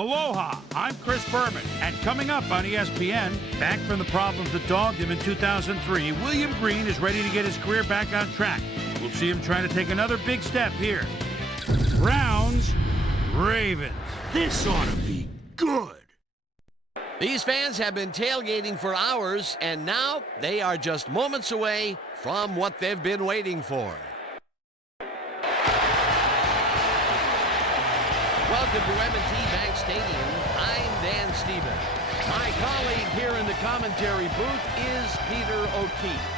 Aloha, I'm Chris Berman, and coming up on ESPN, back from the problems that dogged him in 2003, William Green is ready to get his career back on track. We'll see him trying to take another big step here. Browns, Ravens. This ought to be good. These fans have been tailgating for hours, and now they are just moments away from what they've been waiting for. Welcome to M&T Bank Stadium. I'm Dan Stevens. My colleague here in the commentary booth is Peter O'Keefe.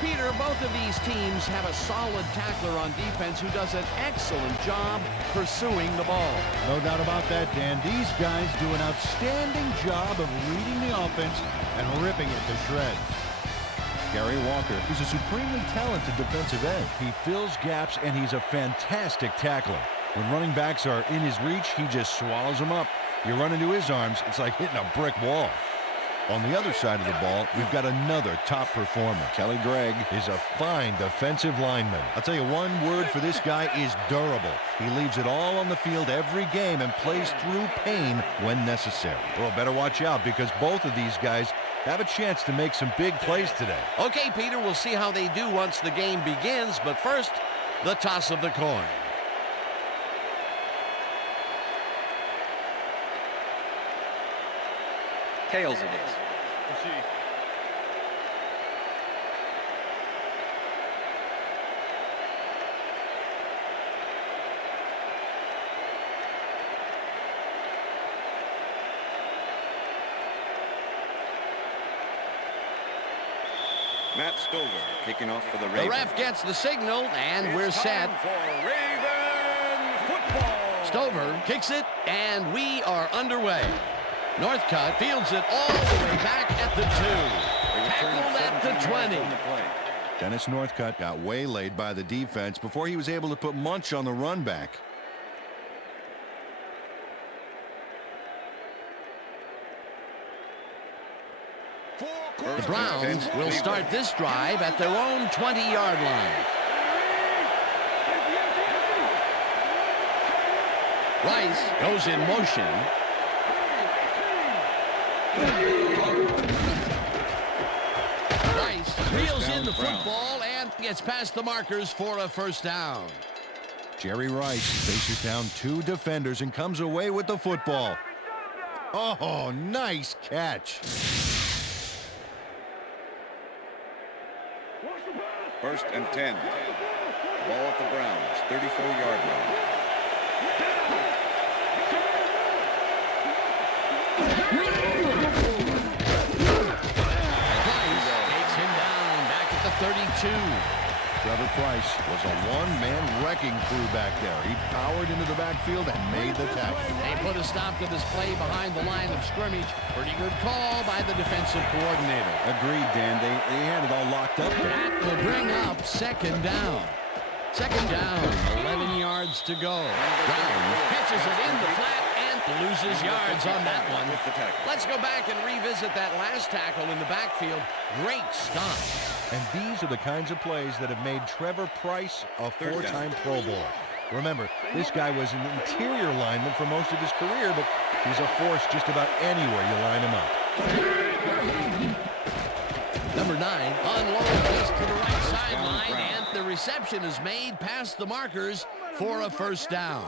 Peter, both of these teams have a solid tackler on defense who does an excellent job pursuing the ball. No doubt about that, Dan. These guys do an outstanding job of reading the offense and ripping it to shreds. Gary Walker is a supremely talented defensive end. He fills gaps, and he's a fantastic tackler. When running backs are in his reach, he just swallows them up. You run into his arms, it's like hitting a brick wall. On the other side of the ball, we've got another top performer. Kelly Gregg is a fine defensive lineman. I'll tell you, one word for this guy is durable. He leaves it all on the field every game and plays through pain when necessary. Well, better watch out, because both of these guys have a chance to make some big plays today. Okay, Peter, we'll see how they do once the game begins, but first, the toss of the coin. Tails it is. Matt Stover kicking off for the Ravens. The ref gets the signal, and we're set. For Raven football. Stover kicks it, and we are underway. Northcutt fields it all the way back at the 2. Tackled at the 20. Dennis Northcutt got waylaid by the defense before he was able to put Munch on the run back. The Browns will start this drive at their own 20-yard line. Rice goes in motion. Rice reels in the football and gets past the markers for a first down. Jerry Rice faces down 2 defenders and comes away with the football. Oh, nice catch. First and 10. Ball at the Browns, 34-yard line. Price takes him down back at the 32. Trevor Price was a one-man wrecking crew back there. He powered into the backfield and made the tackle. They put a stop to this play behind the line of scrimmage. Pretty good call by the defensive coordinator. Agreed, Dan. They had it all locked up there. That will bring up second down. Second down, 11 yards to go. Brown catches it in the flat and loses yards on that one. Let's go back and revisit that last tackle in the backfield. Great stop. And these are the kinds of plays that have made Trevor Price a 4-time Pro Bowler. Remember, this guy was an interior lineman for most of his career, but he's a force just about anywhere you line him up. Number 9 unloads this to the right sideline, and the reception is made past the markers for a first down.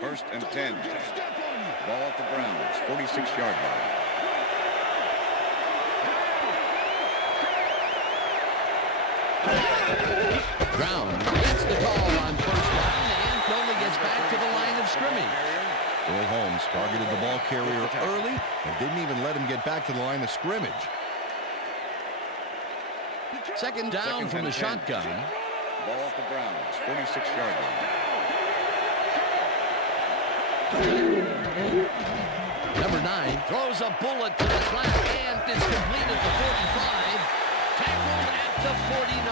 First and 10. Ball at the Browns, 46-yard line. Brown gets the call on first down and only gets back to the line of scrimmage. Earl Holmes targeted the ball carrier early and didn't even let him get back to the line of scrimmage. Second down from the shotgun. Ball at the Browns, 46-yard line. Number 9 throws a bullet to the flat, and it's complete at the 45. Tackled at the 49.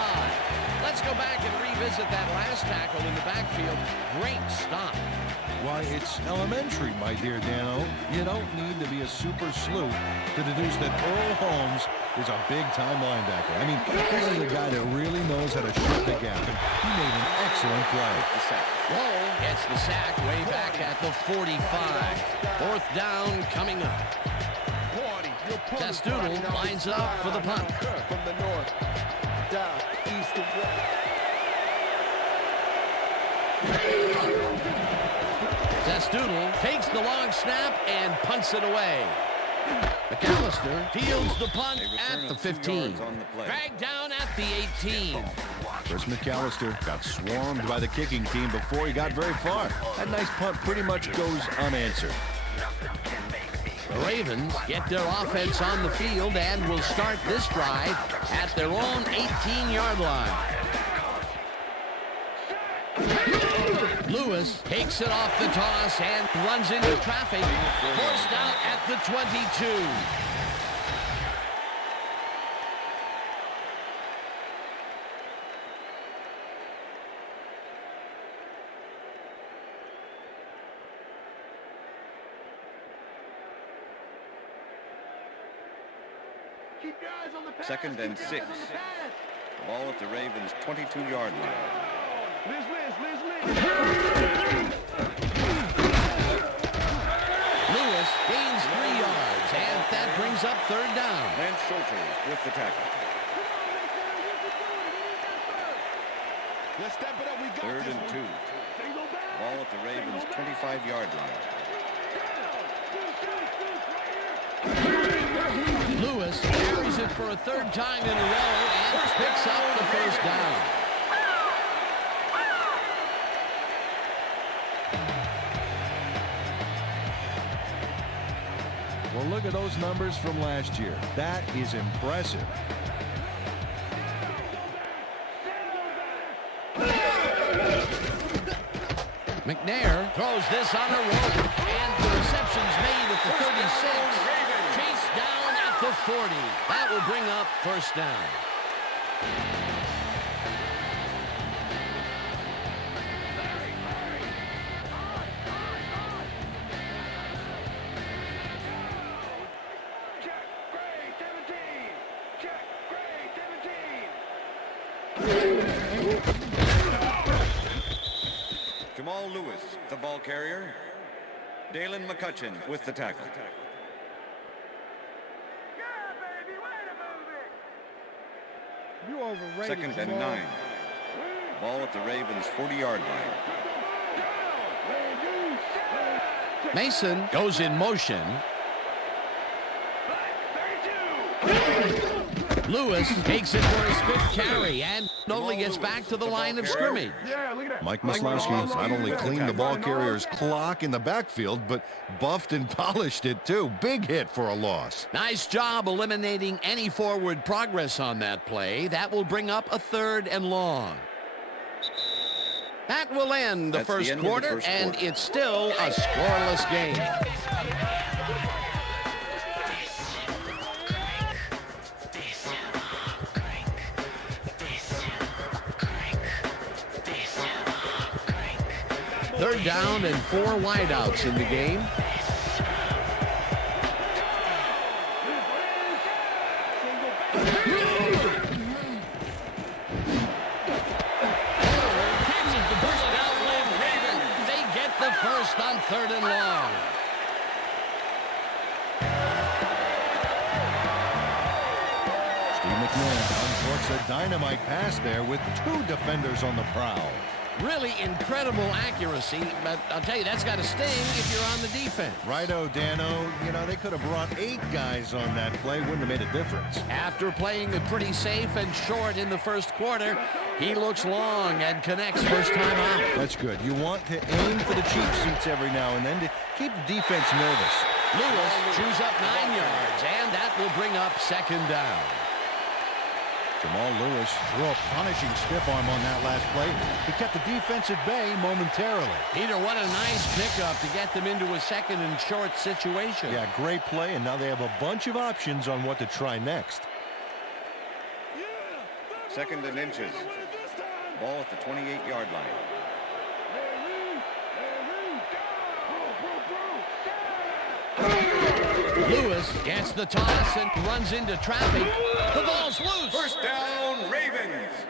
Let's go back and revisit visit that last tackle in the backfield. Great stop. Why, it's elementary, my dear Dano. You don't need to be a super sleuth to deduce that Earl Holmes is a big-time linebacker. I mean, this is a guy that really knows how to shoot the gap, and he made an excellent play. Roll gets the sack way back at the 45. Fourth down coming up. Testudo lines up for the punt. From the north, down, east, and west. Testudo takes the long snap and punts it away. McAllister fields the punt at the 15. Dragged down at the 18. Chris McAllister got swarmed by the kicking team before he got very far. That nice punt pretty much goes unanswered. The Ravens get their offense on the field and will start this drive at their own 18-yard line. Lewis takes it off the toss and runs into traffic. Forced out at the 22. Second and 6. The ball at the Ravens' 22-yard line. Lewis gains 3 yards, and that brings up third down. Lance Schulters with the tackle. Third and 2. Ball at the Ravens' 25-yard line. Lewis carries it for a third time in a row and picks up the first down. Well, look at those numbers from last year. That is impressive. McNair throws this on a rope, and the reception's made at the 36. Chased down at the 40. That will bring up first down. Jamal Lewis, the ball carrier. Dalen McCutcheon with the tackle. Second and 9. Ball at the Ravens' 40-yard line. Mason goes in motion. Lewis takes it for his 5th carry and only gets back to the line of scrimmage. Mike Maslowski not only cleaned the ball carrier's clock in the backfield, but buffed and polished it too. Big hit for a loss. Nice job eliminating any forward progress on that play. That will bring up a 3rd and long. That will end the first quarter, and it's still a scoreless game. Third down and 4 wideouts in the game. Catches the bullet out with Raven. They get the first on 3rd and long. Steve McNair uncorks a dynamite pass there with 2 defenders on the prowl. Really incredible accuracy, but I'll tell you, that's got to sting if you're on the defense. Righto, Dano. You know, they could have brought 8 guys on that play. Wouldn't have made a difference. After playing it pretty safe and short in the first quarter, he looks long and connects first time out. That's good. You want to aim for the cheap seats every now and then to keep the defense nervous. Lewis chews up 9 yards, and that will bring up 2nd down. Jamal Lewis threw a punishing stiff arm on that last play. He kept the defense at bay momentarily. Peter, what a nice pickup to get them into a 2nd and short situation. Yeah, great play, and now they have a bunch of options on what to try next. 2nd and inches. Ball at the 28-yard line. Lewis gets the toss and runs into traffic. The ball's loose. First down, Ravens.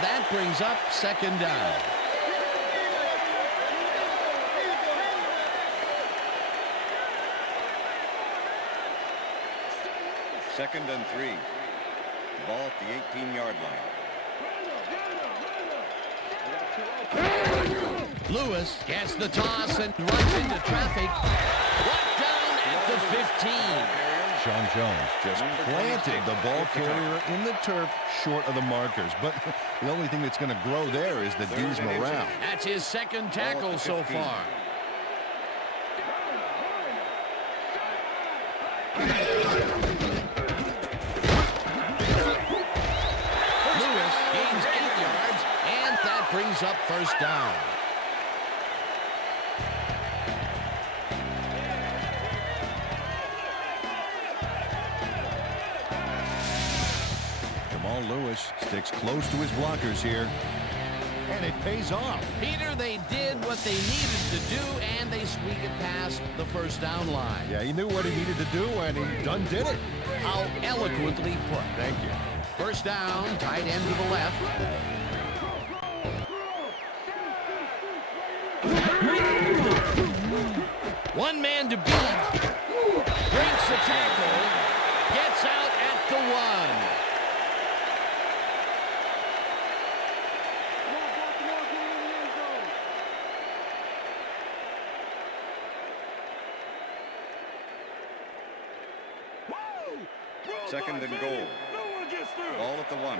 That brings up second down. Second and 3. Ball at the 18-yard line. Lewis gets the toss and runs into traffic. Brought down at the 15. Sean Jones just planted the ball carrier in the turf short of the markers. But the only thing that's going to grow there is the D's morale. That's his second tackle so far. Lewis gains 8 yards, and that brings up first down. Lewis sticks close to his blockers here, and it pays off. Peter, they did what they needed to do, and they squeak it past the first down line. Yeah, he knew what he needed to do, and he done did it. How eloquently put. Thank you. First down, tight end to the left. One man to beat. Breaks the tackle. Gets out at the 1. Second and goal. Ball at the 1.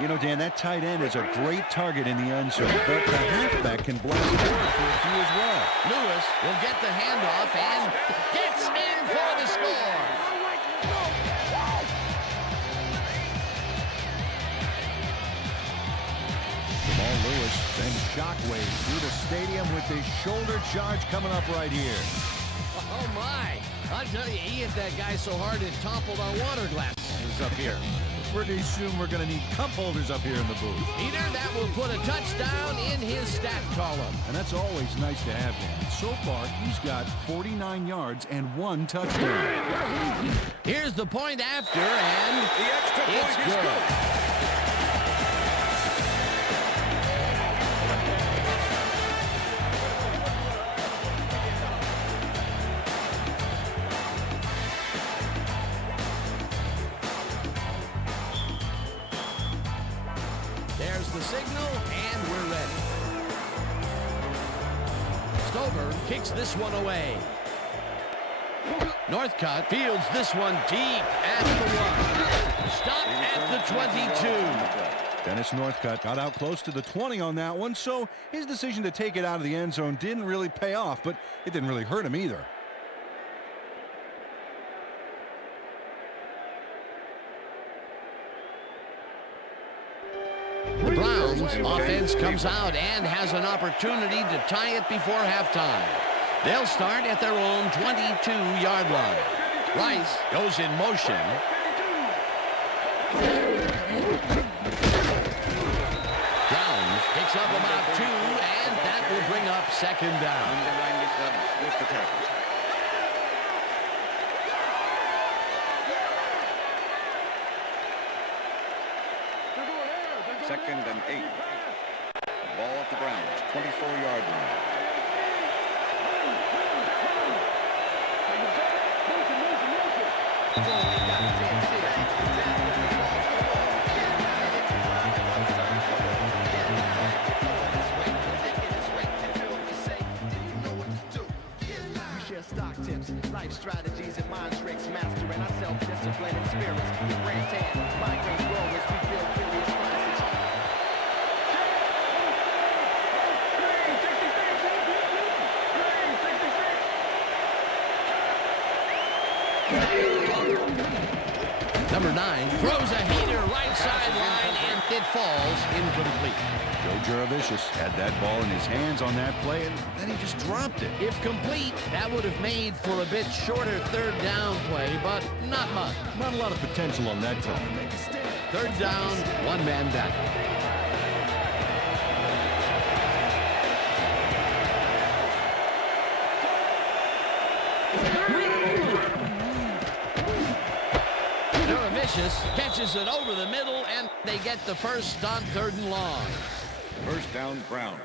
You know, Dan, that tight end is a great target in the end zone, but the halfback can blast forward for a few as well. Lewis will get the handoff and gets in for the score. Jamal Lewis sends shockwaves through the stadium with his shoulder charge coming up right here. Oh, my. I'll tell you, he hit that guy so hard it toppled our water glasses up here. Pretty soon we're going to need cup holders up here in the booth. Peter, that will put a touchdown in his stat column. And that's always nice to have, Dan. So far, he's got 49 yards and 1 touchdown. Here's the point after, and The extra point it's is good. The signal, and we're ready. Stover kicks this one away. Northcutt fields this one deep at the 1. Stopped at the 22. Dennis Northcutt got out close to the 20 on that one, so his decision to take it out of the end zone didn't really pay off, but it didn't really hurt him either. The Browns offense comes out and has an opportunity to tie it before halftime. They'll start at their own 22-yard line. Rice goes in motion. Browns picks up about 2, and that will bring up second down. Number 97 with the tackle. Second and 8. Ball at the Browns, 24-yard line. Stock tips, life strategies, and mind tricks, mastering our self-discipline and spirits. With Rantan, migraine growers, we build curious minds. Number 9 throws a heater right sideline, and it falls incomplete. Joe Juravicius had that ball in his hands on that play, and then he just dropped it. If complete, that would have made for a bit shorter third down play, but not much. Not a lot of potential on that time. Third down, one man down. Juravicius catches it over the middle, and they get the first on 3rd and long. First down, Browns.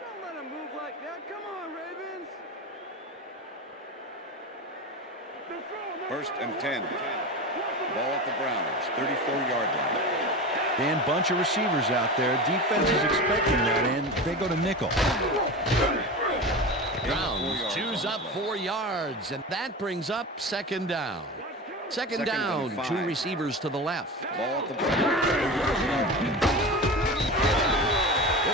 Don't let him move like that. Come on, Ravens. First and 10. Ball at the Browns, 34-yard line. Dan, bunch of receivers out there. Defense is expecting that, and they go to nickel. Browns chews up 4 yards, and that brings up 2nd down. Second down, 2 receivers to the left. Ball at the It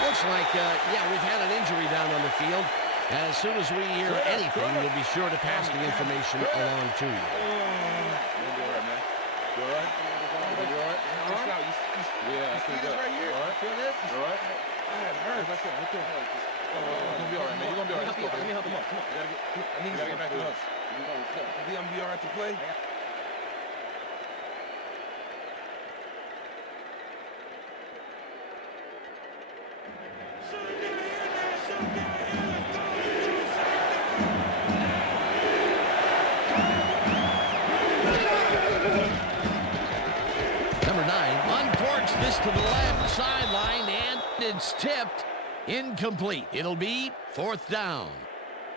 looks like, we've had an injury down on the field. And as soon as we hear anything, we'll be sure to pass the information along to you. Number 9 uncorks this to the left sideline, and it's tipped. Incomplete. It'll be 4th down.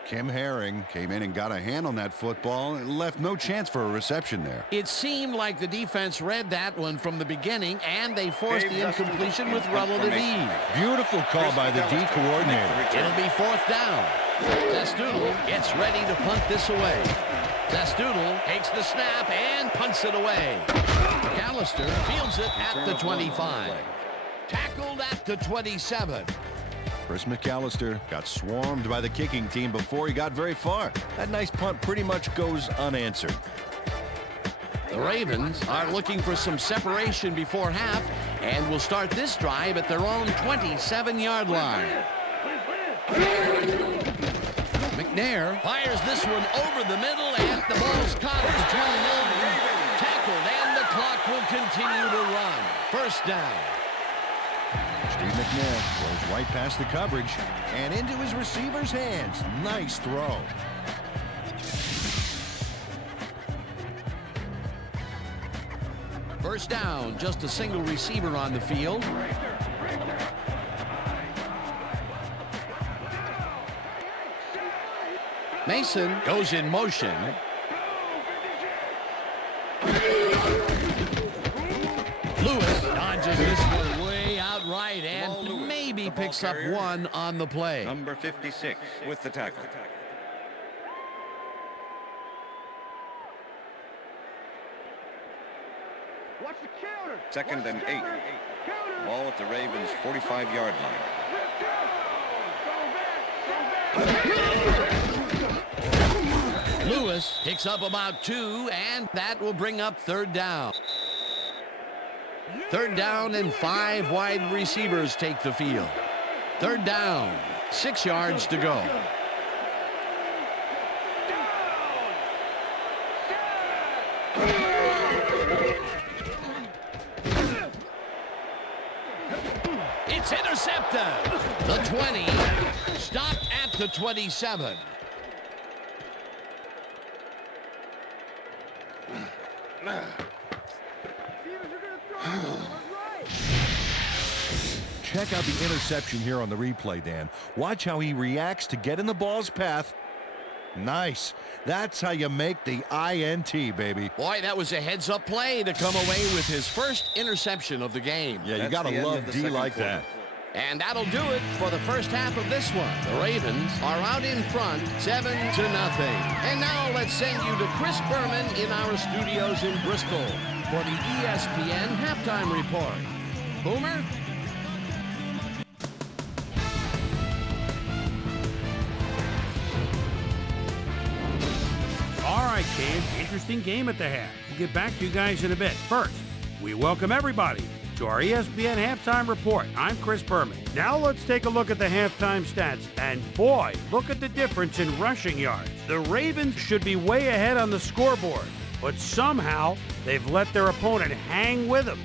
Kim Herring came in and got a hand on that football and left no chance for a reception there. It seemed like the defense read that one from the beginning, and they forced the incompletion with relative ease. Beautiful call by the D coordinator. It'll be 4th down. Zestoodle gets ready to punt this away. Zestoodle takes the snap and punts it away. McAllister fields it at the 25. Tackled at the 27. Chris McAllister got swarmed by the kicking team before he got very far. That nice punt pretty much goes unanswered. The Ravens are looking for some separation before half and will start this drive at their own 27-yard line. McNair fires this one over the middle, and the ball's caught at the 29. Tackled, and the clock will continue to run. First down. Steve McNair goes right past the coverage and into his receiver's hands. Nice throw. First down, just a single receiver on the field. Mason goes in motion. Lewis dodges this one way out right and maybe picks up one on the play. Number 56 with the tackle. Watch the counter. Second and 8. Ball at the Ravens' 45-yard line. Lewis picks up about 2, and that will bring up 3rd down. 3rd down, and 5 wide receivers take the field. 3rd down, 6 yards to go. It's intercepted. The 20 stopped at the 27. Check out the interception here on the replay, Dan. Watch how he reacts to get in the ball's path. Nice. That's how you make the INT, baby. Boy, that was a heads-up play to come away with his first interception of the game. Yeah, you got to love D like that. And that'll do it for the first half of this one. The Ravens are out in front, 7-0. And now let's send you to Chris Berman in our studios in Bristol for the ESPN halftime report. Boomer? All right, and interesting game at the half. We'll get back to you guys in a bit. First, we welcome everybody to our ESPN Halftime Report. I'm Chris Berman. Now let's take a look at the halftime stats. And boy, look at the difference in rushing yards. The Ravens should be way ahead on the scoreboard, but somehow they've let their opponent hang with them.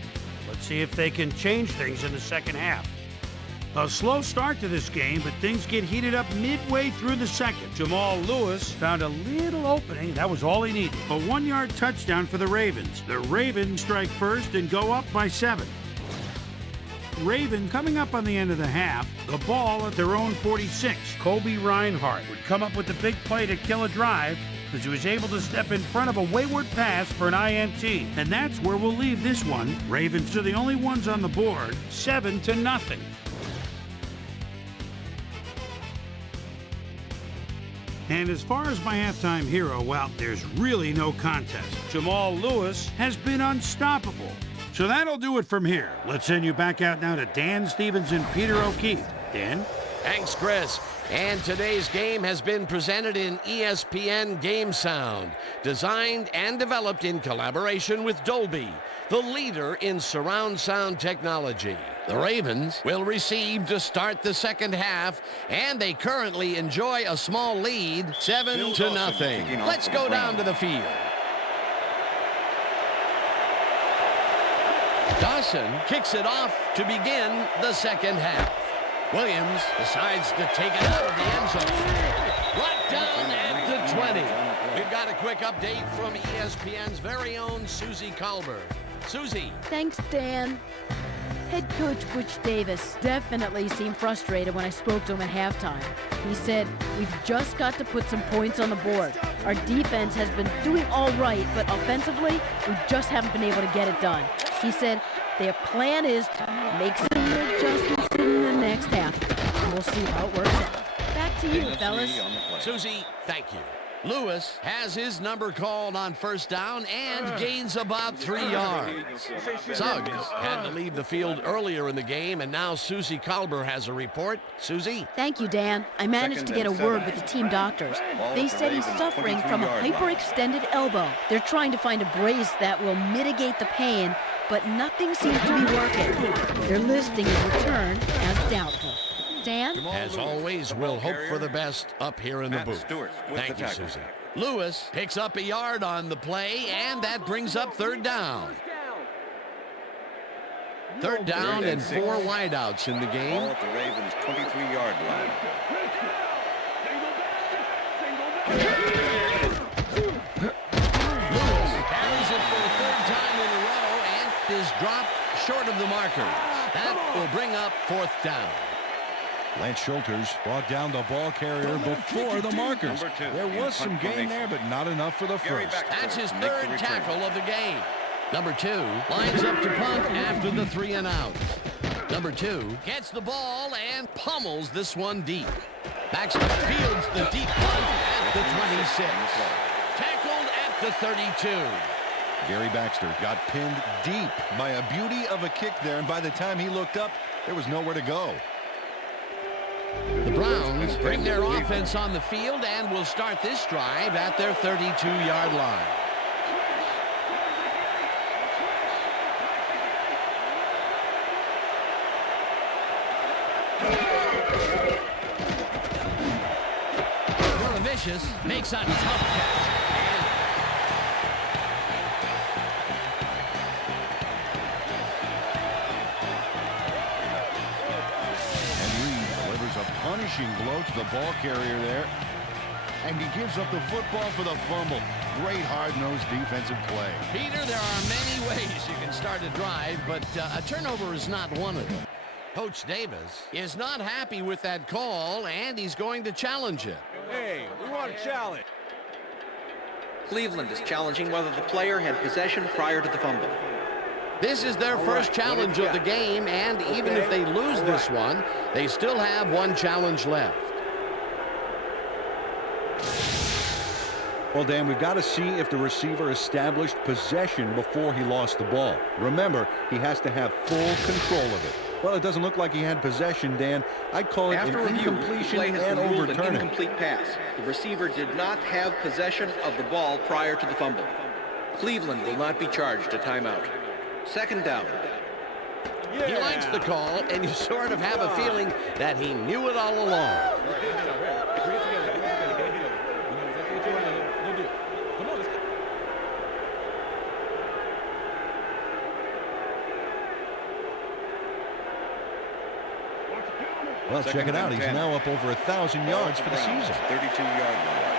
Let's see if they can change things in the second half. A slow start to this game, but things get heated up midway through the second. Jamal Lewis found a little opening. That was all he needed. A 1-yard touchdown for the Ravens. The Ravens strike first and go up by 7. Ravens coming up on the end of the half. The ball at their own 46. Kobe Reinhardt would come up with the big play to kill a drive because he was able to step in front of a wayward pass for an INT. And that's where we'll leave this one. Ravens are the only ones on the board, 7-0. And as far as my halftime hero, well, there's really no contest. Jamal Lewis has been unstoppable. So that'll do it from here. Let's send you back out now to Dan Stevens and Peter O'Keefe. Dan? Thanks, Chris. And today's game has been presented in ESPN Game Sound, designed and developed in collaboration with Dolby, the leader in surround sound technology. The Ravens will receive to start the second half, and they currently enjoy a small lead, 7-0. Let's go down to the field. Dawson kicks it off to begin the second half. Williams decides to take it out of the end zone. Brought down at the 20. We've got a quick update from ESPN's very own Susie Colbert. Susie. Thanks, Dan. Head coach Butch Davis definitely seemed frustrated when I spoke to him at halftime. He said, "We've just got to put some points on the board. Our defense has been doing all right, but offensively, we just haven't been able to get it done." He said, "Their plan is to make some adjustments in the next half. We'll see how it works out." Back to you, fellas. Susie, thank you. Lewis has his number called on first down and gains about 3 yards. Suggs had to leave the field earlier in the game, and now Susie Colbert has a report. Susie? Thank you, Dan. I managed to get a word with the team doctors. They said he's suffering from a hyperextended elbow. They're trying to find a brace that will mitigate the pain, but nothing seems to be working. They're listing his return as doubtful. Dan? As always, we'll hope for the best up here in the booth. Thank you, Susie. Lewis picks up a yard on the play, and that brings up third down. Third down and 4 wideouts in the game. Ball at the Ravens' 23-yard line. Lewis carries it for the 3rd time in a row and is dropped short of the marker. That will bring up 4th down. Lance Schulters brought down the ball carrier before the markers. There was some gain there, but not enough for the first. That's his 3rd tackle of the game. Number 2 lines up to punt after the 3 and out. Number 2 gets the ball and pummels this one deep. Baxter fields the deep punt at the 26. Tackled at the 32. Gary Baxter got pinned deep by a beauty of a kick there, and by the time he looked up, there was nowhere to go. The Browns bring their offense on the field and will start this drive at their 32-yard line. Vicious makes a tough catch. Punishing blow to the ball carrier there, and he gives up the football for the fumble. Great hard-nosed defensive play. Peter, there are many ways you can start a drive, but a turnover is not one of them. Coach Davis is not happy with that call, and he's going to challenge it. Hey, we want a challenge. Cleveland is challenging whether the player had possession prior to the fumble. This is their first challenge of the game, and even if they lose this one, they still have one challenge left. Well, Dan, we've got to see if the receiver established possession before he lost the ball. Remember, he has to have full control of it. Well, it doesn't look like he had possession, Dan. I'd call it After an review, the incompletion play has and been ruled an overturning. incomplete pass. The receiver did not have possession of the ball prior to the fumble. Cleveland will not be charged a timeout. Second down. He likes the call, and you sort of have a feeling that he knew it all along. Well, check it out. He's now up over 1,000 yards for the season. 32-yard line.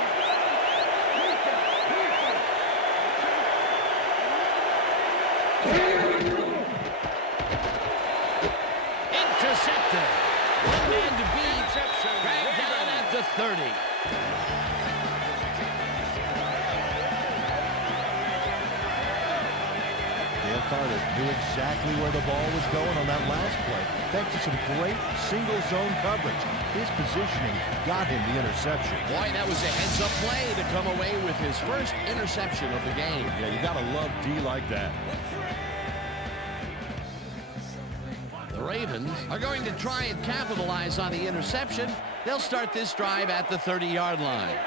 Intercepted. One man to beat. Dragged down at the 30. Dale Carter knew exactly where the ball was going on that last play, thanks to some great single zone coverage. His positioning got him the interception. Boy, that was a heads-up play to come away with his first interception of the game. Yeah, you gotta love D like that. The Ravens are going to try and capitalize on the interception. They'll start this drive at the 30-yard line.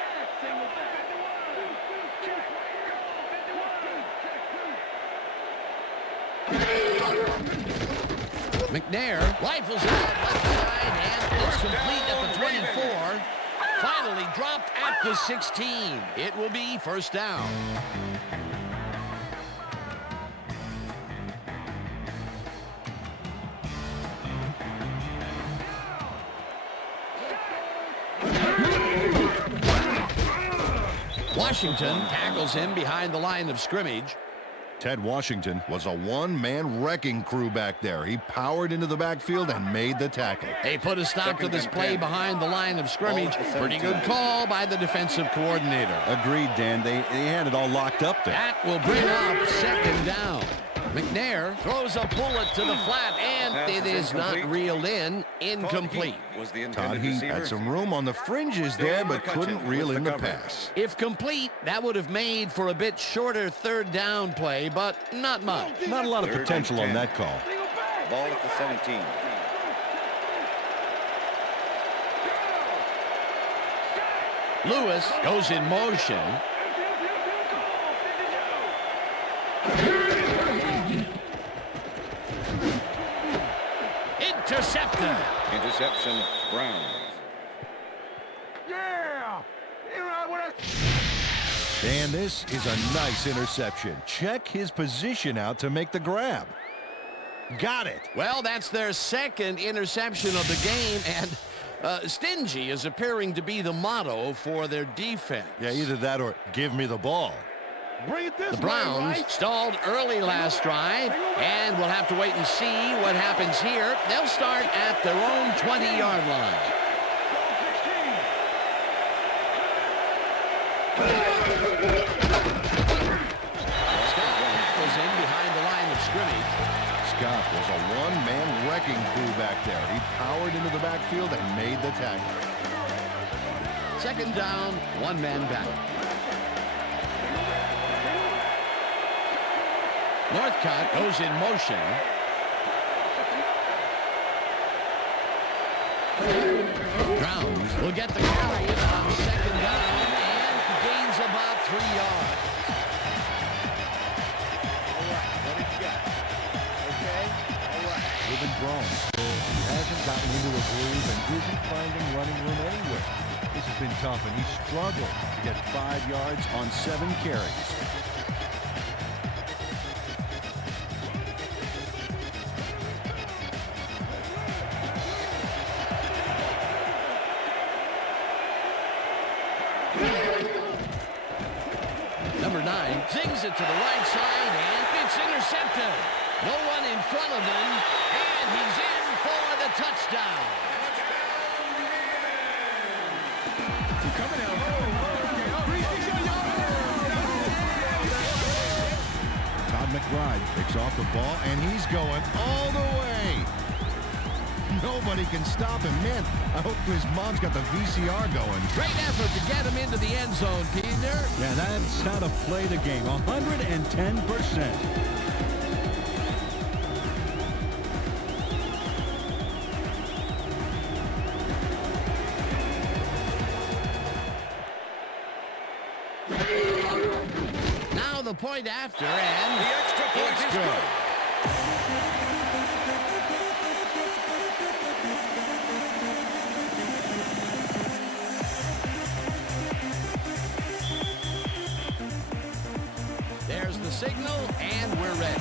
McNair rifles out left side and is complete at the 24. Finally dropped at the 16. It will be first down. Washington tackles him behind the line of scrimmage. Ted Washington was a one-man wrecking crew back there. He powered into the backfield and made the tackle. They put a stop to this play behind the line of scrimmage. Pretty good call by the defensive coordinator. Agreed, Dan. They had it all locked up there. That will bring up second down. McNair throws a bullet to the flat, and it is not reeled in. Incomplete. Todd Heath had some room on the fringes there, but couldn't reel in the pass. If complete, that would have made for a bit shorter third down play, but not much. Not a lot of potential on that call. Ball at the 17. Lewis goes in motion. Intercepted. Interception, Brown. Dan, this is a nice interception. Check his position out to make the grab. Got it. Well, that's their second interception of the game, and stingy is appearing to be the motto for their defense. Yeah, either that or give me the ball. The Browns stalled early last drive, and we'll have to wait and see what happens here. They'll start at their own 20-yard line. Scott was in behind the line of scrimmage. Scott was a one-man wrecking crew back there. He powered into the backfield and made the tackle. Second down, one man back. Northcott goes in motion. Browns will get the carry on second down and gains about 3 yards. What did you got? Okay? All right. Ruben Browns hasn't gotten into a groove and isn't finding running room anywhere. This has been tough, and he struggled to get 5 yards on 7 carries. Number 9 zings it to the right side, and it's intercepted. No one in front of him, and he's in for the touchdown. Todd McBride picks off the ball, and he's going all the way. Nobody can stop him. Man, I hope his mom's got the VCR going. Great effort to get him into the end zone, Peter. Yeah, that's how to play the game. 110%. the point after, and The extra point it's is good. good. There's the signal, and we're ready.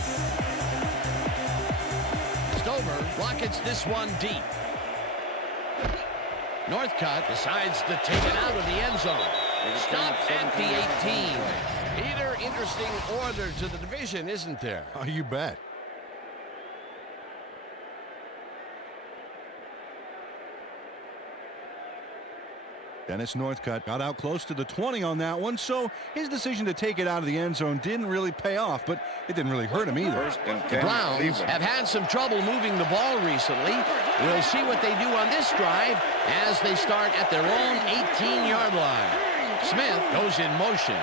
Stover rockets this one deep. Northcutt decides to take it out of the end zone. Stop at the 18. Peter, interesting order to the division, isn't there? Oh, you bet. Dennis Northcutt got out close to the 20 on that one, so his decision to take it out of the end zone didn't really pay off, but it didn't really hurt him either. First and The 10, Browns Cleveland. have had some trouble moving the ball recently. We'll see what they do on this drive as they start at their own 18-yard line. Smith goes in motion.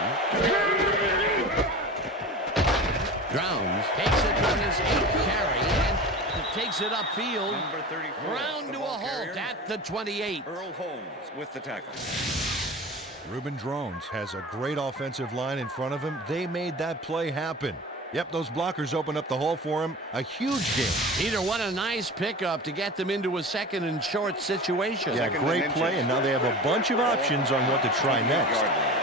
Browns takes it on his 8th carry and takes it upfield. Number 34, Round the to a ball halt carrier, at the 28. Earl Holmes with the tackle. Ruben Drones has a great offensive line in front of him. They made that play happen. Yep, those blockers opened up the hole for him. A huge game. Peter, what a nice pickup to get them into a second and short situation. Yeah, Second great and play, inches. and now they have a bunch of options on what to try next. Yard line.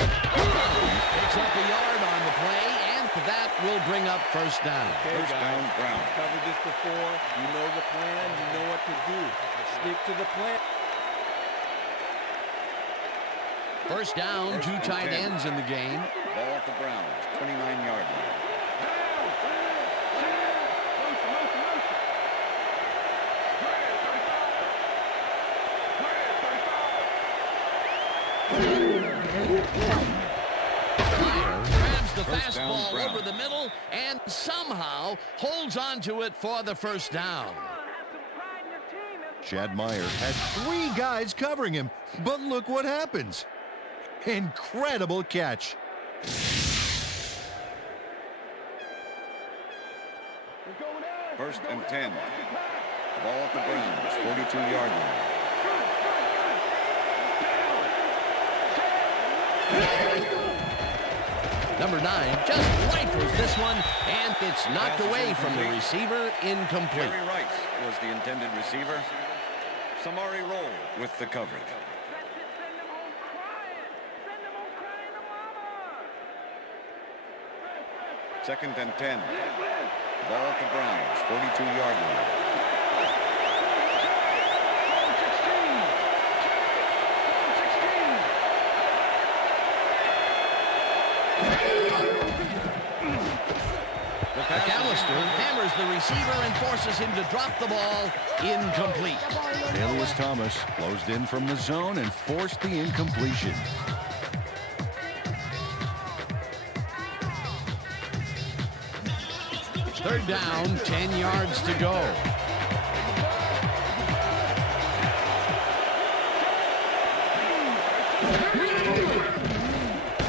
Picks up a yard on the play, and that will bring up first down. First down, Brown. Covered this before. You know the plan. You know what to do. Stick to the plan. First down, First two and tight 10. ends in the game. Ball at the Browns, 29-yard line. Meyer grabs the First down, fastball Brown. over the middle and somehow holds on to it for the first down. Chad Meyer had 3 guys covering him, but look what happens. Incredible catch. First and 10. Ball at the Browns, 42-yard line. Number 9 just rifles this one, and it's knocked away from the receiver, incomplete. Jerry Rice was the intended receiver. Samari Roll with the coverage. Second and 10. Ball at the Browns, 42-yard line. McAllister hammers the receiver and forces him to drop the ball, incomplete. Alias Thomas closed in from the zone and forced the incompletion. Third down, 10 yards to go.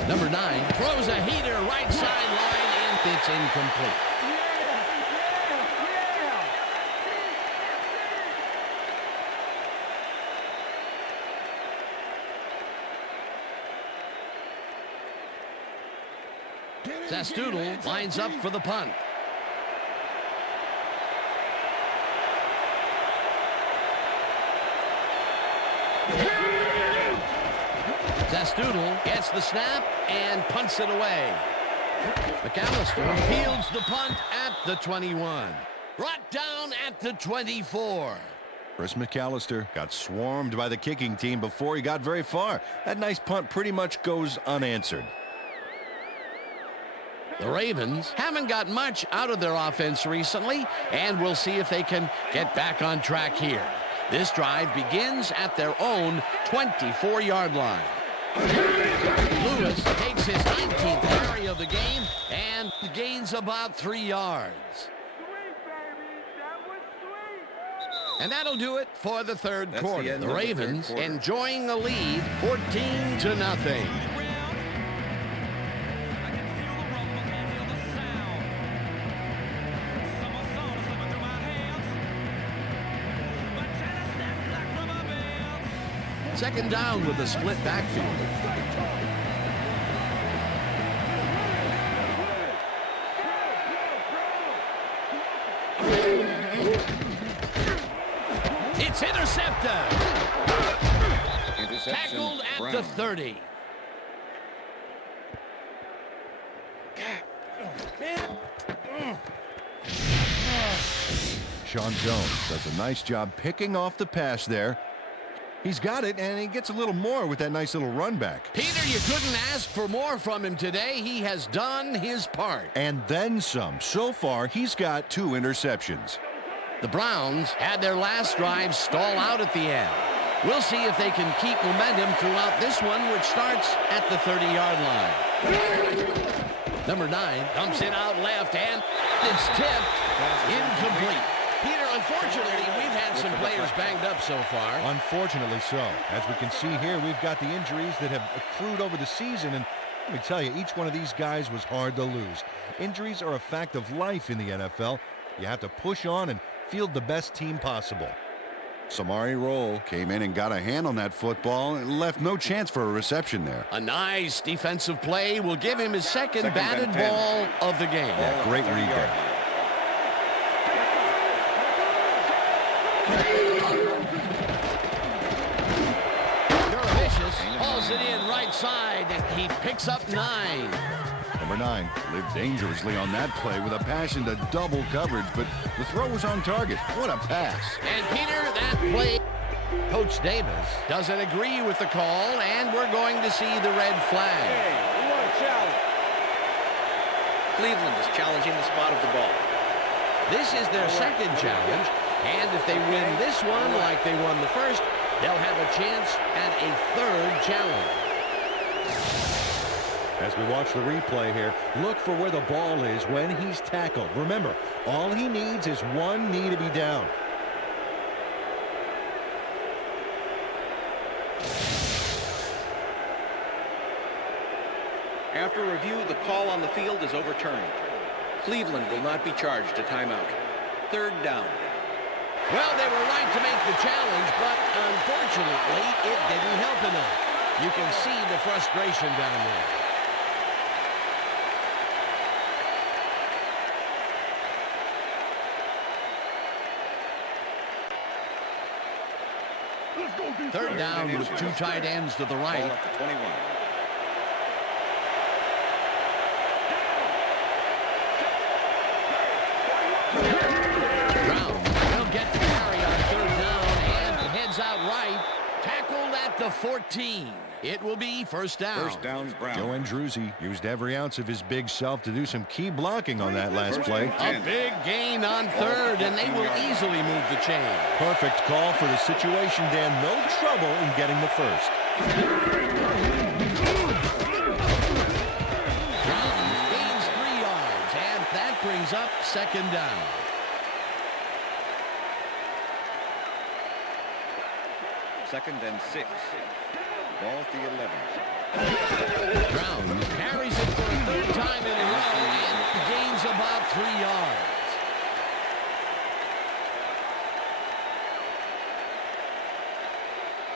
Number 9 throws a heater right sideline, and it's incomplete. Zastoodle lines up for the punt. Zastoodle gets the snap and punts it away. McAllister fields the punt at the 21. Brought down at the 24. Chris McAllister got swarmed by the kicking team before he got very far. That nice punt pretty much goes unanswered. The Ravens haven't got much out of their offense recently, and we'll see if they can get back on track here. This drive begins at their own 24-yard line. Lewis takes his 19th carry of the game and gains about 3 yards. And that'll do it for the third That's the quarter. end The of the third Ravens quarter. enjoying the lead 14-0. Second down with a split backfield. It's intercepted. Tackled at the 30. Sean Jones does a nice job picking off the pass there. He's got it, and he gets a little more with that nice little run back. Peter, you couldn't ask for more from him today. He has done his part. And then some. So far, he's got 2 interceptions. The Browns had their last drive stall out at the end. We'll see if they can keep momentum throughout this one, which starts at the 30-yard line. Number 9 dumps it out left, and it's tipped. Incomplete. Peter, unfortunately, we've had some players banged up so far. Unfortunately so. As we can see here, we've got the injuries that have accrued over the season, and let me tell you, each one of these guys was hard to lose. Injuries are a fact of life in the NFL. You have to push on and field the best team possible. Samari Roll came in and got a hand on that football and left no chance for a reception there. A nice defensive play will give him his second batted ball of the game. Yeah, great read there. Vicious hauls it in right side, and he picks up 9. Number 9 lived dangerously on that play with a pass into double coverage, but the throw was on target. What a pass. And Peter, that play. Coach Davis doesn't agree with the call, and we're going to see the red flag. Hey, we want a challenge. Cleveland is challenging the spot of the ball. This is their second challenge, and if they win this one like they won the first, they'll have a chance at a third challenge. As we watch the replay here, look for where the ball is when he's tackled. Remember, all he needs is one knee to be down. After review, the call on the field is overturned. Cleveland will not be charged a timeout. Third down. Well, they were right to make the challenge, but unfortunately, it didn't help enough. You can see the frustration down there. Third down with 2 tight ends to the right. Ball at the 21. Brown will get the carry on third down and heads out right. Tackled at the 14. It will be first down. First down, Brown. Joe Andruzzi used every ounce of his big self to do some key blocking on that last play. A big gain on third, and they will easily move the chain. Perfect call for the situation, Dan. No trouble in getting the first. Brown gains 3 yards, and that brings up second down. Second and 6. Ball at the 11. Brown carries it for a third time in a row and gains about 3 yards.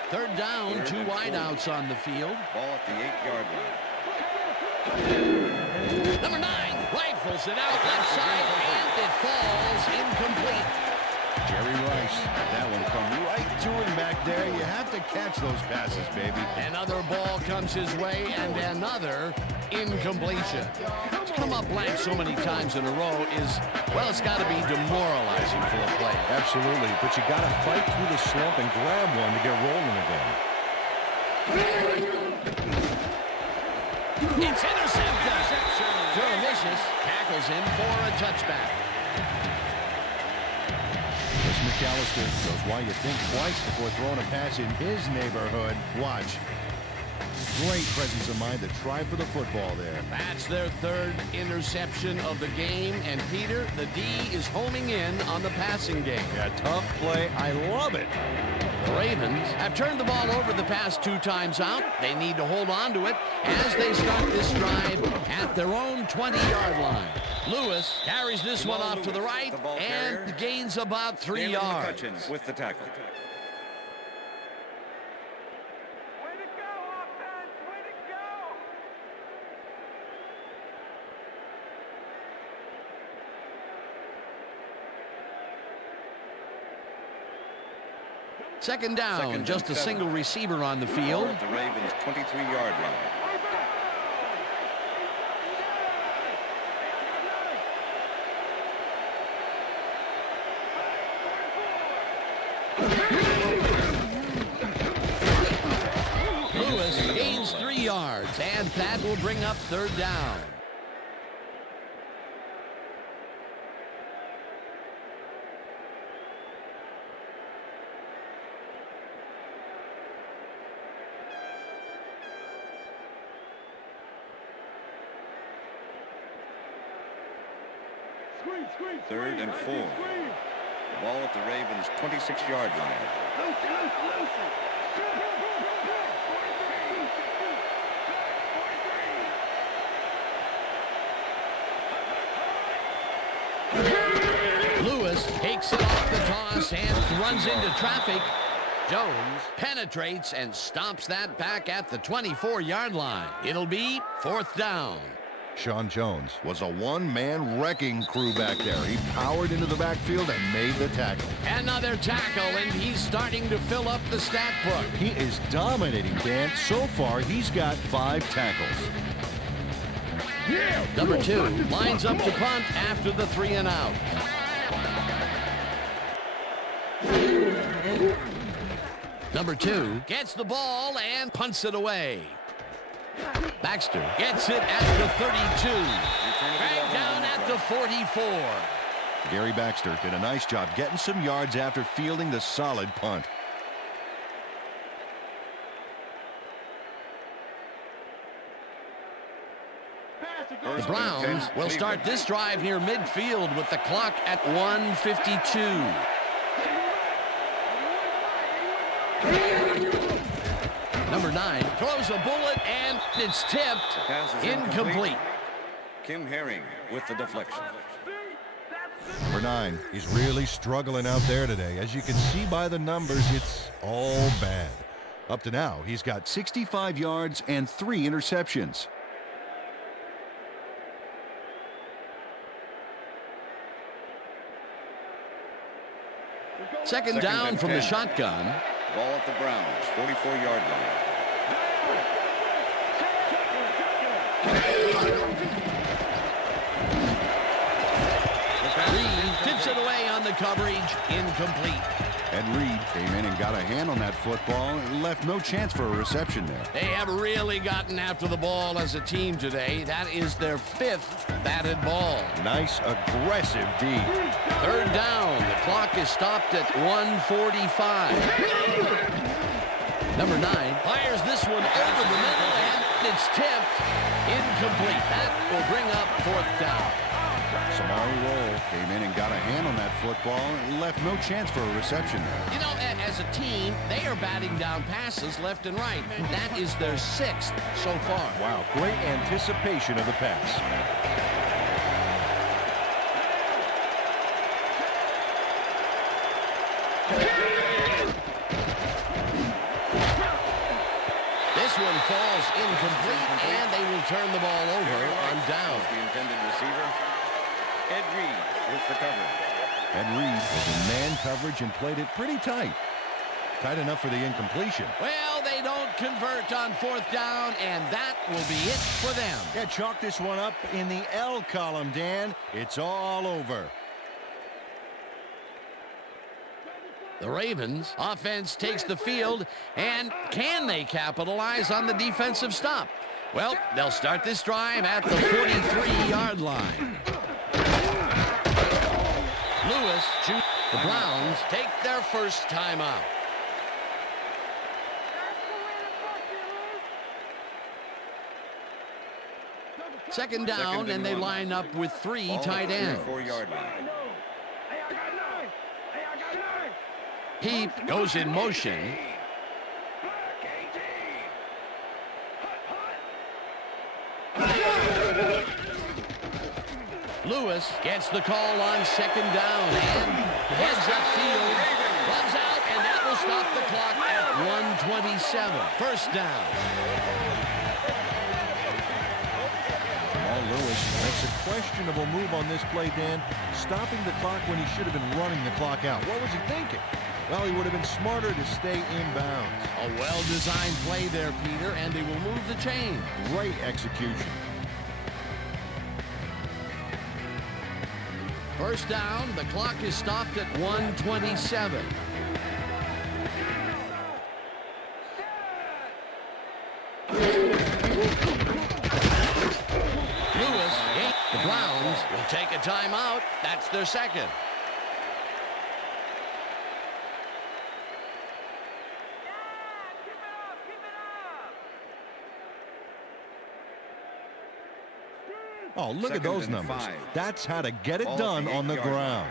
Third down, 2 wideouts on the field. Ball at the 8-yard line. Number 9 rifles it out left side, and it falls incomplete. Jerry Rice, that one come right to him back there. You have to catch those passes, baby. Another ball comes his way, and another incompletion. To come up blank so many times in a row is, well, it's got to be demoralizing for a player. Absolutely, but you got to fight through the slump and grab one to get rolling again. It's intercepted. Vicious tackles him for a touchback. McAllister knows why you think twice before throwing a pass in his neighborhood. Watch. Great presence of mind to try for the football there. That's their third interception of the game, and Peter, the D is homing in on the passing game. Yeah, tough play. I love it. The Ravens have turned the ball over the past 2 times out. They need to hold on to it as they start this drive at their own 20-yard line. Lewis carries this one off to the right and gains about 3 yards. McCutcheon with the tackle. Second down, just a single receiver on the field. At the Ravens' 23-yard line. Lewis gains 3 yards, and that will bring up third down. Third and 4. The ball at the Ravens' 26-yard line. Lewis takes it off the toss and runs into traffic. Jones penetrates and stops that back at the 24-yard line. It'll be fourth down. Sean Jones was a one-man wrecking crew back there. He powered into the backfield and made the tackle. Another tackle, and he's starting to fill up the stat book. He is dominating, Dan. So far, he's got 5 tackles. Number 2 lines up to punt after the 3 and out. Number 2 gets the ball and punts it away. Baxter gets it at the 32. Right down at the 44. Gary Baxter did a nice job getting some yards after fielding the solid punt. The Browns will start this drive near midfield with the clock at 1:52. Number 9 throws a bullet, and it's tipped. Incomplete. Kim Herring with the deflection. Number 9, he's really struggling out there today. As you can see by the numbers, it's all bad. Up to now, he's got 65 yards and 3 interceptions. Second down from the shotgun. Ball at the Browns' 44-yard line. Reed tips it away on the coverage. Incomplete. Ed Reed came in and got a hand on that football and left no chance for a reception there. They have really gotten after the ball as a team today. That is their 5th batted ball. Nice, aggressive D. Third down. The clock is stopped at 1:45. Number 9 fires this one over the middle, and it's tipped. Incomplete. That will bring up fourth down. Samari Roll came in and got a hand on that football and left no chance for a reception there. You know, as a team, they are batting down passes left and right. That is their 6th so far. Wow, great anticipation of the pass. This one falls incomplete, and they will turn the ball over on down. The intended receiver, Ed Reed with the coverage. Ed Reed was in man coverage and played it pretty tight. Tight enough for the incompletion. Well, they don't convert on fourth down, and that will be it for them. Yeah, chalk this one up in the L column, Dan. It's all over. The Ravens offense takes the field, and can they capitalize on the defensive stop? Well, they'll start this drive at the 43-yard line. Lewis shoots. The Browns take their first timeout. Second down, and they line up with 3 tight ends. 4-yard line. Heap goes in motion. Lewis gets the call on second down and heads upfield, runs out, and that will stop the clock at 1:27. First down. Lewis makes a questionable move on this play, Dan, stopping the clock when he should have been running the clock out. What was he thinking? Well, he would have been smarter to stay inbounds. A well-designed play there, Peter, and they will move the chain. Great execution. First down, the clock is stopped at 1:27. Lewis, the Browns will take a timeout. That's their second. Oh, look at those numbers. 5. That's how to get it done on the ground.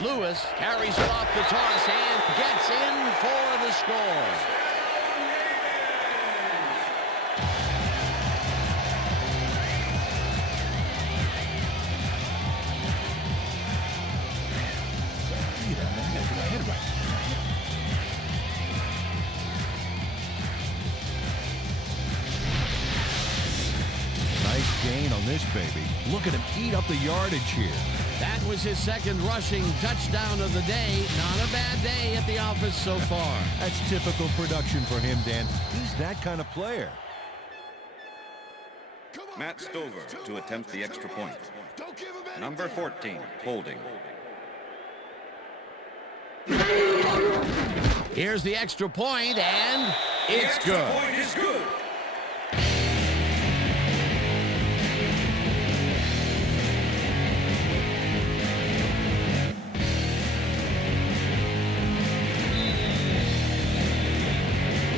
Lewis carries it off the toss and gets in for the score. Nice gain on this baby. Look at him eat up the yardage here. That was his second rushing touchdown of the day. Not a bad day at the office so far. That's typical production for him, Dan. He's that kind of player. Matt Stover to attempt the extra point. Number 14, holding. Here's the extra point, and it's good. Point is good.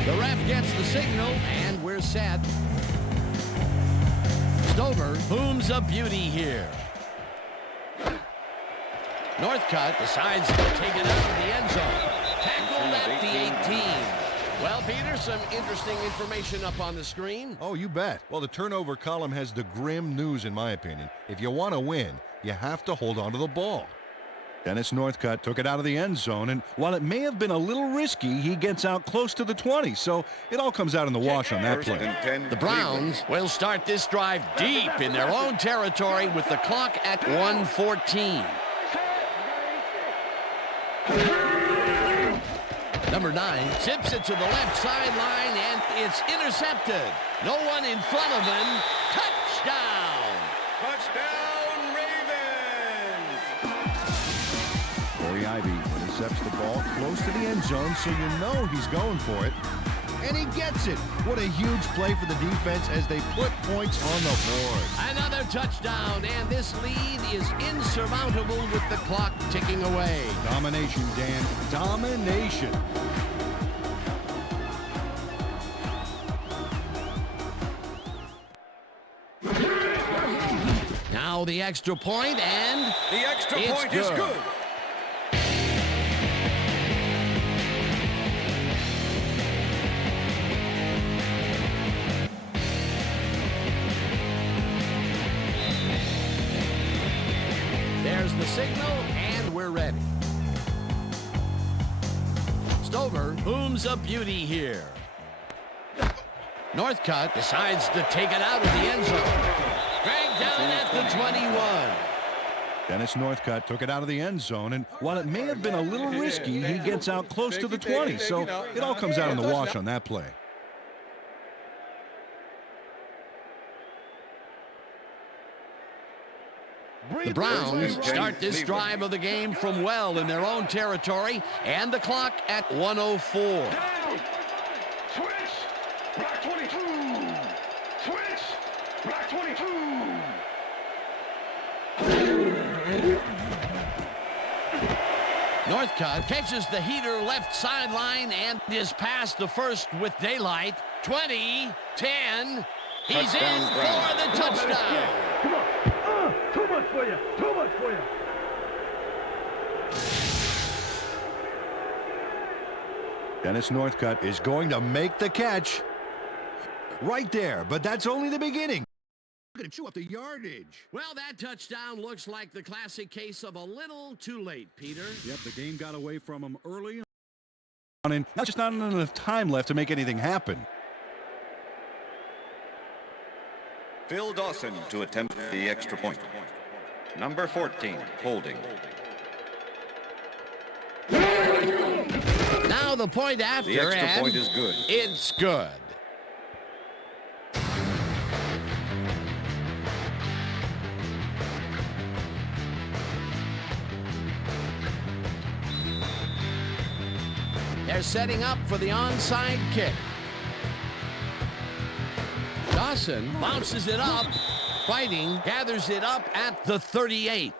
The ref gets the signal, and we're set. Stover booms a beauty here. Northcutt decides to take it out of the end zone. Tackled at the 18. Well, Peter, some interesting information up on the screen. Oh, you bet. Well, the turnover column has the grim news, in my opinion. If you want to win, you have to hold on to the ball. Dennis Northcutt took it out of the end zone, and while it may have been a little risky, he gets out close to the 20, so it all comes out in the wash on that play. The Browns will start this drive deep in their own territory with the clock at 1:14. Number 9 zips it to the left sideline, and it's intercepted. No one in front of him. Touchdown! Touchdown, Ravens! Corey Ivy intercepts the ball close to the end zone, so you know he's going for it. And he gets it. What a huge play for the defense as they put points on the board. Another touchdown, and this lead is insurmountable with the clock ticking away. Domination, Dan. Domination. Now the extra point, and The extra it's point is good. There's the signal, and we're ready. Stover booms a beauty here. Northcutt decides to take it out of the end zone. Dragged down at the 21. Dennis Northcutt took it out of the end zone, and while it may have been a little risky, he gets out close to the 20, so it all comes out in the wash on that play. The Browns start this drive of the game from well in their own territory, and the clock at 1:04. Switch, black 22. Switch, black 22. Northcutt catches the heater left sideline and is past the first with daylight. 20, 10. He's in for the touchdown. Come on. Too much for you. Too much for you. Dennis Northcutt is going to make the catch right there, but that's only the beginning. Going to chew up the yardage. Well, that touchdown looks like the classic case of a little too late, Peter. Yep, the game got away from him early on, and not enough time left to make anything happen. Phil Dawson to attempt the extra point. Number 14, holding. Now the point after, The extra and point is good. it's good. They're setting up for the onside kick. Dawson bounces it up. Fighting, gathers it up at the 38.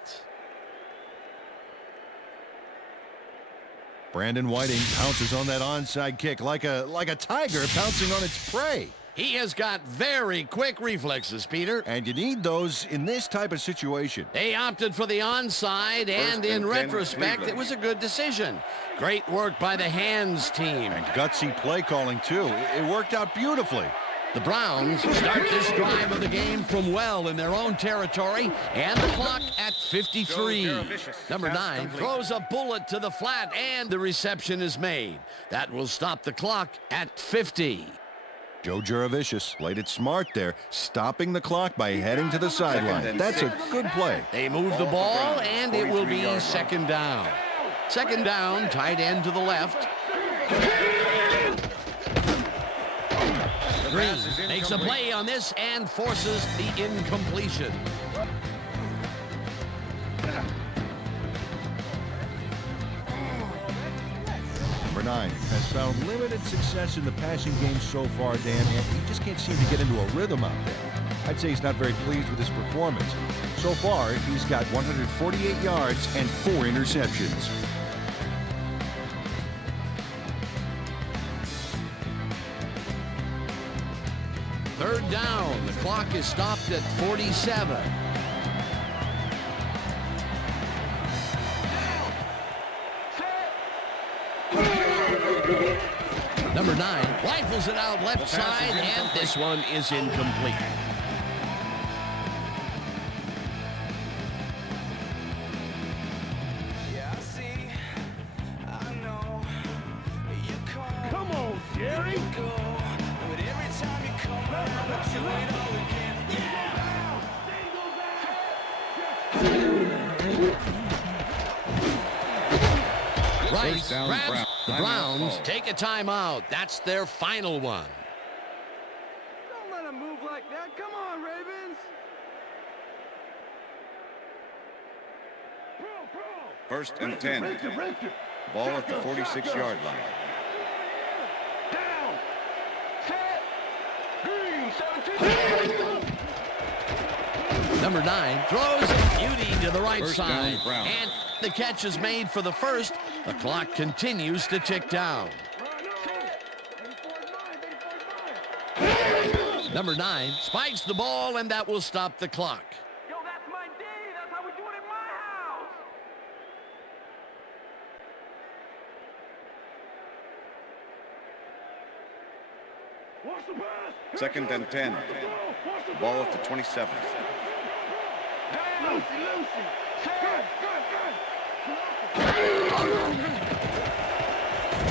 Brandon Whiting pounces on that onside kick like a tiger pouncing on its prey. He has got very quick reflexes, Peter. And you need those in this type of situation. They opted for the onside, and in retrospect, it was a good decision. Great work by the hands team. And gutsy play calling, too. It worked out beautifully. The Browns start this drive of the game from well in their own territory, and the clock at 53. Number 9 throws a bullet to the flat, and the reception is made. That will stop the clock at 50. Joe Juravicius played it smart there, stopping the clock by heading to the sideline. That's a good play. They move the ball, and it will be second down. Second down, tight end to the left. Green makes a play on this and forces the incompletion. Number 9 has found limited success in the passing game so far, Dan, and he just can't seem to get into a rhythm out there. I'd say he's not very pleased with his performance. So far, he's got 148 yards and 4 interceptions. Third down. The clock is stopped at 47. Number 9 rifles it out left side, and this one is incomplete. Come on, Jerry. Rice grabs. The Browns take a timeout. That's their final one. Don't let him move like that. Come on, Ravens. First and 10. Ball at the 46-yard line. Down. Set. Green, 17. Number 9 throws a beauty to the right First side. down, Browns. And the catch is made for the first. The clock continues to tick down. Number 9 spikes the ball, and that will stop the clock. Yo, that's my day. That's how we do it in my house. Watch the pass. Second and 10. Ball at the 27. Lucy. Good.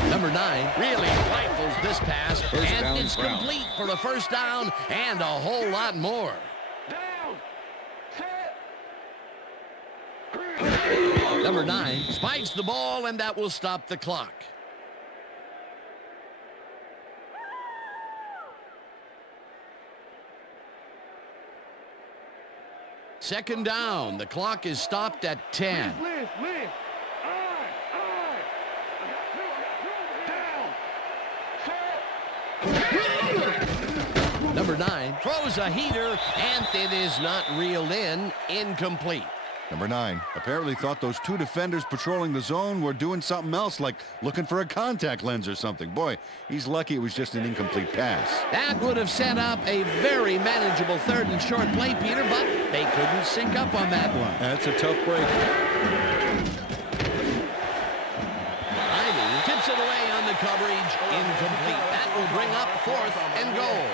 Number 9 really rifles this pass, First and down, it's Browns. complete for the first down and a whole lot more. Down. Set. Number 9 spikes the ball, and that will stop the clock. Second down. The clock is stopped at 10. Liz. Aye. Down. Number 9 throws a heater, and it is not reeled in. Incomplete. Number 9 apparently thought those 2 defenders patrolling the zone were doing something else, like looking for a contact lens or something. Boy, he's lucky it was just an incomplete pass. That would have set up a very manageable third and short play, Peter, but they couldn't sync up on that one. That's a tough break. Ivy tips it away on the coverage. Incomplete. That will bring up 4th and goal.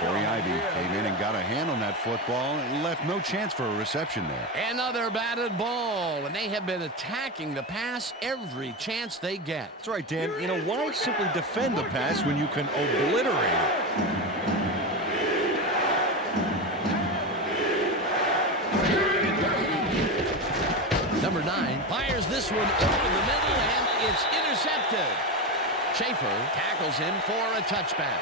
Corey Ivy came in and got a hand on that football and left no chance for a reception there. Another batted ball, and they have been attacking the pass every chance they get. That's right, Dan. You know, why simply defend the pass when you can obliterate it? this one over the middle, and it's intercepted. Schaefer tackles him for a touchback.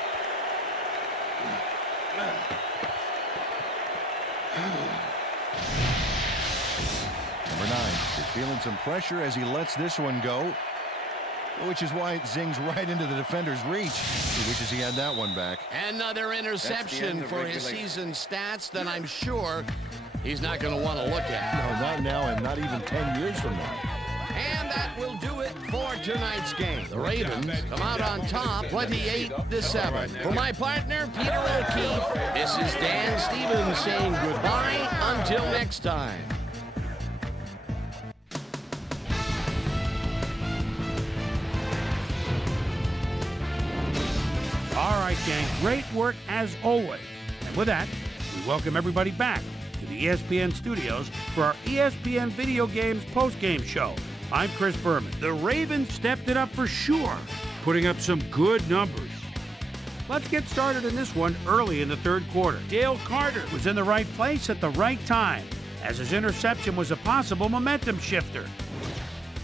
Number 9 is feeling some pressure as he lets this one go, which is why it zings right into the defender's reach. He wishes he had that one back. Another interception for his season stats that I'm sure he's not going to want to look at. No, not now and not even 10 years from now. And that will do it for tonight's game. The Ravens come out on top 28-7. For my partner, Peter O'Keefe, this is Dan Stevens saying goodbye until next time. All right, gang, great work as always. And with that, we welcome everybody back to the ESPN studios for our ESPN Video Games postgame show. I'm Chris Berman. The Ravens stepped it up for sure, putting up some good numbers. Let's get started in this one early in the third quarter. Dale Carter was in the right place at the right time, as his interception was a possible momentum shifter.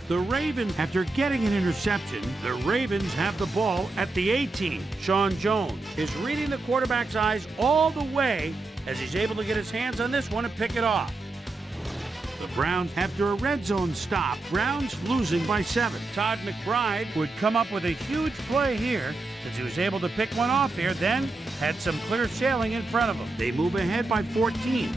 The Ravens, after getting an interception, the Ravens have the ball at the 18. Sean Jones is reading the quarterback's eyes all the way as he's able to get his hands on this one and pick it off. The Browns, after a red zone stop, Browns losing by 7. Todd McBride would come up with a huge play here as he was able to pick one off here, then had some clear sailing in front of him. They move ahead by 14.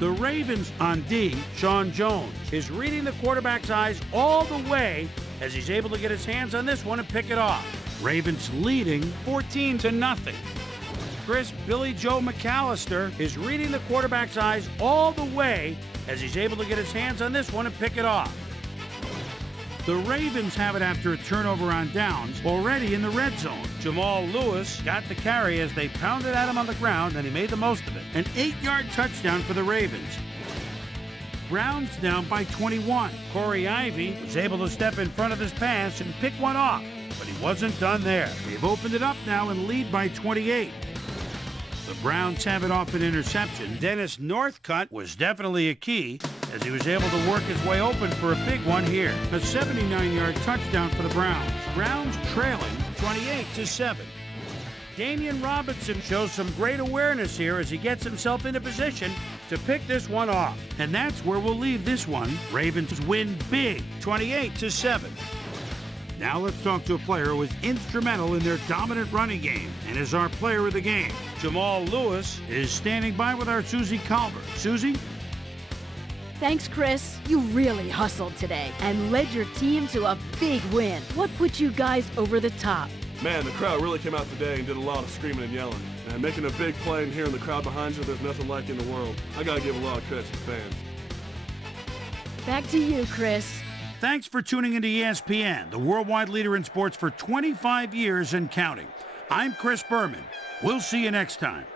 The Ravens on D, Sean Jones, is reading the quarterback's eyes all the way as he's able to get his hands on this one and pick it off. Ravens leading 14-0. Chris Billy Joe McAllister is reading the quarterback's eyes all the way as he's able to get his hands on this one and pick it off. The Ravens have it after a turnover on downs, already in the red zone. Jamal Lewis got the carry as they pounded at him on the ground, and he made the most of it. An 8-yard touchdown for the Ravens. Browns down by 21. Corey Ivy was able to step in front of this pass and pick one off, but he wasn't done there. They've opened it up now and lead by 28. The Browns have it off an interception. Dennis Northcutt was definitely a key as he was able to work his way open for a big one here. A 79-yard touchdown for the Browns. Browns trailing 28-7. Damian Robinson shows some great awareness here as he gets himself into position to pick this one off. And that's where we'll leave this one. Ravens win big, 28-7. Now let's talk to a player who was instrumental in their dominant running game and is our player of the game. Jamal Lewis is standing by with our Susie Colbert. Susie? Thanks, Chris. You really hustled today and led your team to a big win. What put you guys over the top? Man, the crowd really came out today and did a lot of screaming and yelling. And making a big play and hearing the crowd behind you, there's nothing like in the world. I gotta give a lot of credit to the fans. Back to you, Chris. Thanks for tuning into ESPN, the worldwide leader in sports for 25 years and counting. I'm Chris Berman. We'll see you next time.